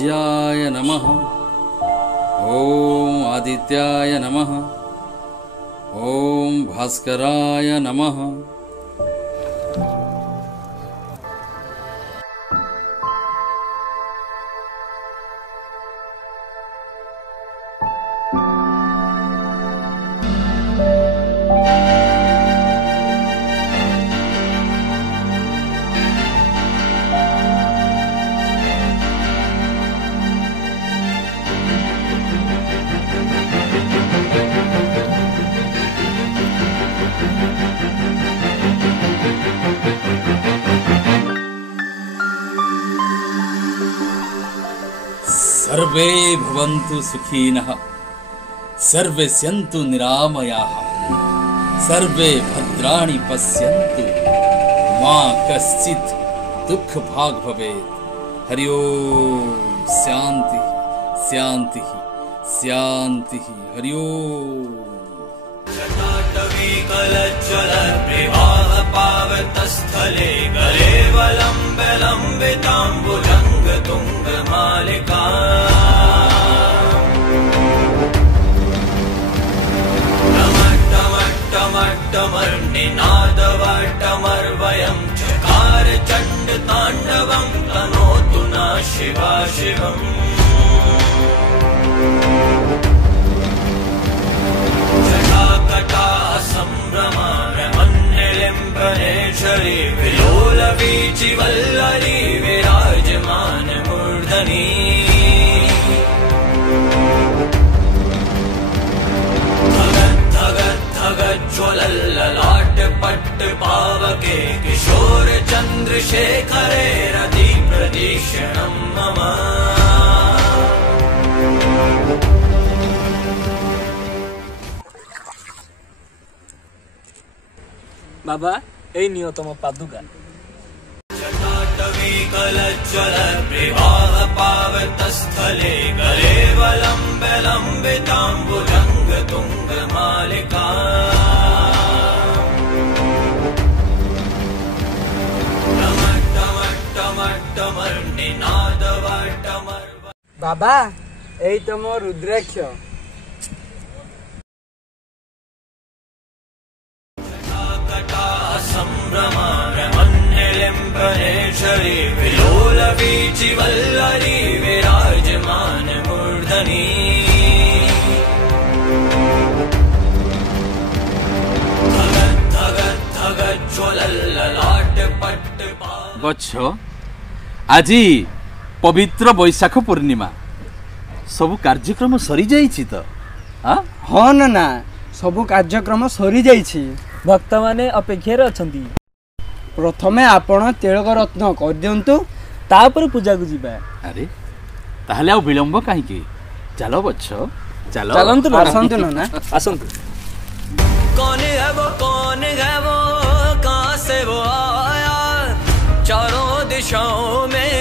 सूर्याय नमः। ओम आदित्याय नमः। ओम भास्कराय नमः। सर्वे भवन्तु सुखिनः, सर्वे सन्तु निरामयाः, सर्वे भद्राणि पश्यन्तु, मा कश्चित् दुःखभाग् भवेत्। हरि ओम। शांति शांति शांति। हरि ओम। पावतस्थले गलेवलम्बिताम्बुजङ्ग तुङ्गमालिका टमट्टमट्टमर्निनादवट्टमर्वयं चकार चण्डताण्डवं तनोतु नः शिवा शिवम्। संभ्रमाणमन्निलिम्बनेश्वरी विलोलवीचिवल्लरी विराजमान मूर्धनी धगज्ज्वलल्ललाट पट्ट पावके किशोर चन्द्रशेखरे रति प्रदीक्षणं मम। बाबा ए नियो तम पादुका। जटाटवीकलज्ज्वल प्रवाह पावतस्थले गलेवलम्बिताम्बुजङ्ग तुङ्गमालिका टमट्टमट्टमर्निनादवट्टमर्व। बाबा एई तम रुद्राक्ष। संभ्रमाणमन्निलिम्बनेश्वरी विलोलवीचिवल्लरी विराजमान मूर्धनी धगज्ज्वलल्ललाट पट्ट बच्छ आज पवित्र बैशाख पूर्णिमा सबु कार्यक्रम सरी जाइछि तो? हाँ ना सबु कार्यक्रम सरी जाइछि। भक्त माने अपेक्षा अछंती। प्रथमे आपण तिलक रत्न कर दियंतु तापर पूजा को जीवा। अरे ताहले आ विलंब काहे? चलो बच्छ चलो। चलंतु ना आसंतु ना आसंतु। कौन है वो कहाँ से वो आया चारों दिशाओं में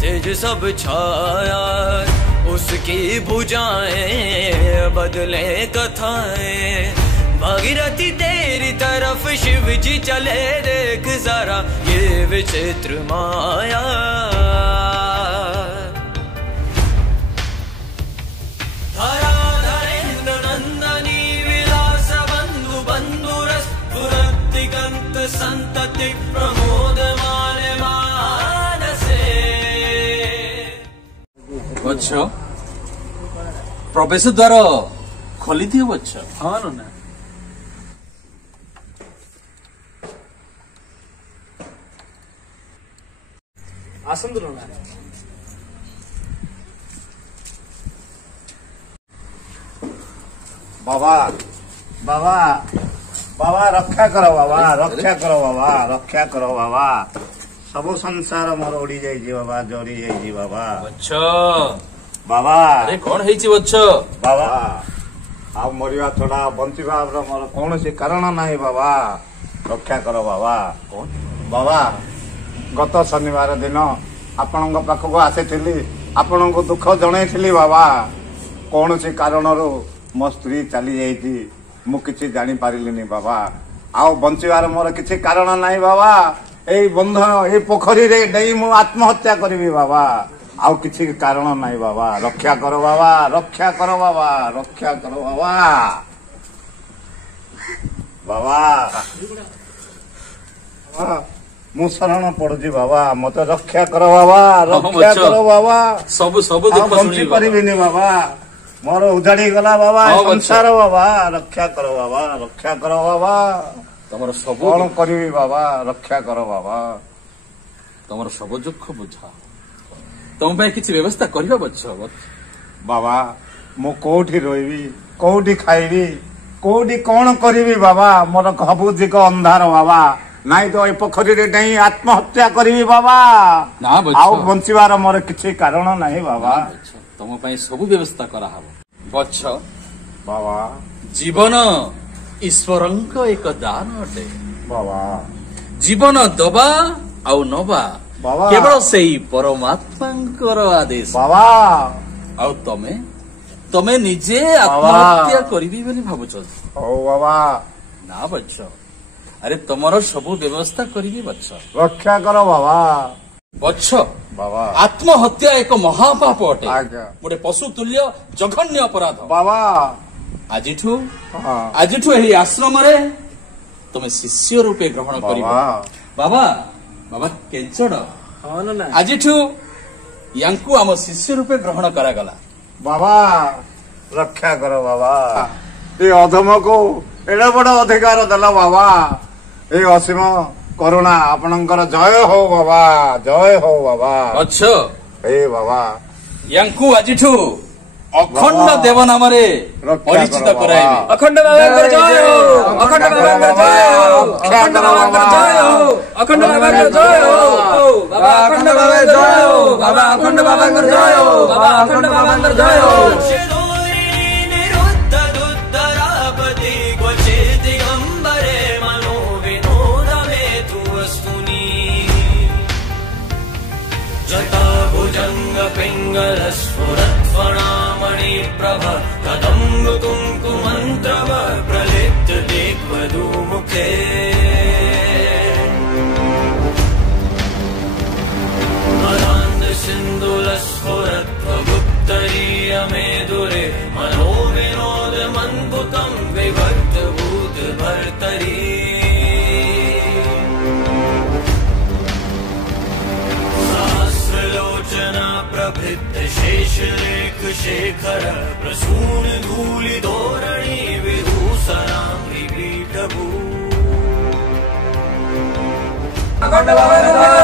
तेज सब छाया उसकी भुजाएं बदले कथाएं भागीरथी तेरी तरफ शिव जी चले देख जरा ये विचित्र माया। धराधरेन्द्र नंदनी विलास बंधु बंधुरस पुरतिगंत संतति प्रमोद माने मानसे। बच्छ प्रवेश द्वार खोली दियो बच्छ। हाँ ना आसंतु ना। बाबा बाबा बाबा रक्षा करो बाबा रक्षा करो बाबा रक्षा करो बाबा सब संसार मोर उड़ी जाइए बाबा जरी जाइए बाबा। बच्छ बाबा अरे कौन है बच्छ? बाबा आ मरिया छड़ा बंचिबा मोर कौन सी कारण नहीं बाबा रक्षा करो बाबा। कौन बाबा गत शनिवार दिन आपण पाखक आसी आपण को दुख जनई बाबा कौन सी कारण मो स्त्री चली जाइए मु किसी जानी पारिलिनी बाबा आउ बंचिबार मोर किसी कारण नहीं बाबा। ए बंध ए पोखरी रे नहीं मु आत्महत्या करी बाबा ଆଉ କିଛି କାରଣ ନାହିଁ ବାବା ରକ୍ଷା କର ବାବା ରକ୍ଷା କର ବାବା ରକ୍ଷା କର ବାବା ବାବା ମୁଁ ଶରଣ ପଡୁଛି ବାବା ମତେ ରକ୍ଷା କର ବାବା ରକ୍ଷା କର ବାବା ସବୁ ସବୁ ଆଉ ଦୁଃଖ ବଞ୍ଚି ଶୁଣିବ ପାରିବିନି ବାବା ମୋର ଉଜାଡି ଗଲା ବାବା ଏ ସଂସାର ବାବା ରକ୍ଷା କର ବାବା ରକ୍ଷା କର ବାବା ତମର ସବୁ କଣ କରିବି ବାବା ରକ୍ଷା କର ବାବା ତମର ସବୁ ଦୁଃଖ ବୁଝା ତମ ପାଇଁ କିଛି ବ୍ୟବସ୍ଥା କରିବା ବଛ ବାବା ମୁଁ କୋଉଠି ରହିବି କୋଉଠି ଖାଇବି କୋଉଠି କଣ କରିବି ବାବା ମୋର ସବୁଦିଗ ଅନ୍ଧାର ବାବା ନାଇଁ ତ ଏ ପୋଖରୀରେ ଡେଇଁ ଆତ୍ମହତ୍ୟା କରିବି ବାବା ନା ବଛ ଆଉ ବଞ୍ଚିବାର ମୋର କିଛି କାରଣ ନାହିଁ ବାବା ତମ ପାଇଁ ସବୁ ବ୍ୟବସ୍ଥା କରାହବ ବଛ ବାବା ଜୀବନ ଈଶ୍ୱରଙ୍କ ଏକ ଦାନ ଅଟେ ବାବା ଜୀବନ ଦବା ଆଉ ନବା ବାବା କେବଳ ସେଇ ପରମାତ୍ମାଙ୍କର ଆଦେଶ ବାବା ଆଉ ତମେ ତମେ ନିଜେ ଆତ୍ମହତ୍ୟା କରିବି ବୋଲି ଭାବୁଛ ହଉ ବାବା ନା ବଛ ଆରେ ତମର ସବୁ ବ୍ୟବସ୍ଥା କରିବି ବଛ ରକ୍ଷା କର ବାବା ବଛ ବାବା ଆତ୍ମହତ୍ୟା ଏକ ମହାପାପ ଅଟେ ଆଜ୍ଞା ଗୋଟେ ପଶୁ ତୁଲ୍ୟ ଜଘନ୍ୟ ଅପରାଧ ବାବା ଆଜିଠୁ ହଁ ଆଜିଠୁ ଏହି ଆଶ୍ରମରେ ତମେ ଶିଷ୍ୟ ରୂପେ ଗ୍ରହଣ କରିବ ବାବା ବାବା କେଞ୍ଚଡ ହଁ ନା ଆଜିଠୁ ୟାଙ୍କୁ ଆମ ଶିଷ୍ୟ ରୂପେ ଗ୍ରହଣ କରାଗଲା ବାବା ରକ୍ଷା କର ବାବା ଏ ଅଧମକୁ ଏଡେ ବଡ ଅଧିକାର ଦେଲ ବାବା ଏ ଅସୀମ କରୁଣା ଆପଣଙ୍କର ଜୟ ହଉ ବାବା ଜୟ ହଉ ବାବା ଅଛ ଏ ବାବା ୟାଙ୍କୁ ଆଜିଠୁ ଅଖଣ୍ଡ ଦେବ ନାମରେ ରକ୍ଷା ପରିଚିତ କର ବାବା। କରାଇବେ ଅଖଣ୍ଡ ବାବାଙ୍କର ଜୟ ହଉ ଅଖଣ୍ଡ ବାବାଙ୍କର ଜୟ ହଉ ଅଖଣ୍ଡ ବାବାଙ୍କର ଜୟ ହଉ ଅଖଣ୍ଡ ବାବାଙ୍କର ଜୟ ହଉ ବାବା ଅଖଣ୍ଡ ବାବାଙ୍କର ଜୟ ହଉ ବାବା ଅଖଣ୍ଡ ବାବାଙ୍କର ଜୟ ହଉ ବାବା ଅଖଣ୍ଡ ବାବାଙ୍କର ଜୟ ହଉ निरुद्ध दुद्धरापति क्वचिदिगम्बरे मनो विनोदमे तु वस्तुनि जटा भुजङ्ग पिङ्गलस्फुरत्फणामणि प्रभ कदम्ब कुङ्कुमन्त्रव प्रलिप्त दिग्वधूमुखे अरान्द सिन्धुलस्फुरत्वगुप्तरीय मेदुरे मनो विनोद मन्बुतं विभक्त भूत भर्तरी सहस्रलोचना प्रभृत शेषलेख शेखर प्रसून धूलि धोरणी विभूषणां विपीठभू अखंड बाबाଙ୍କର ଜୟ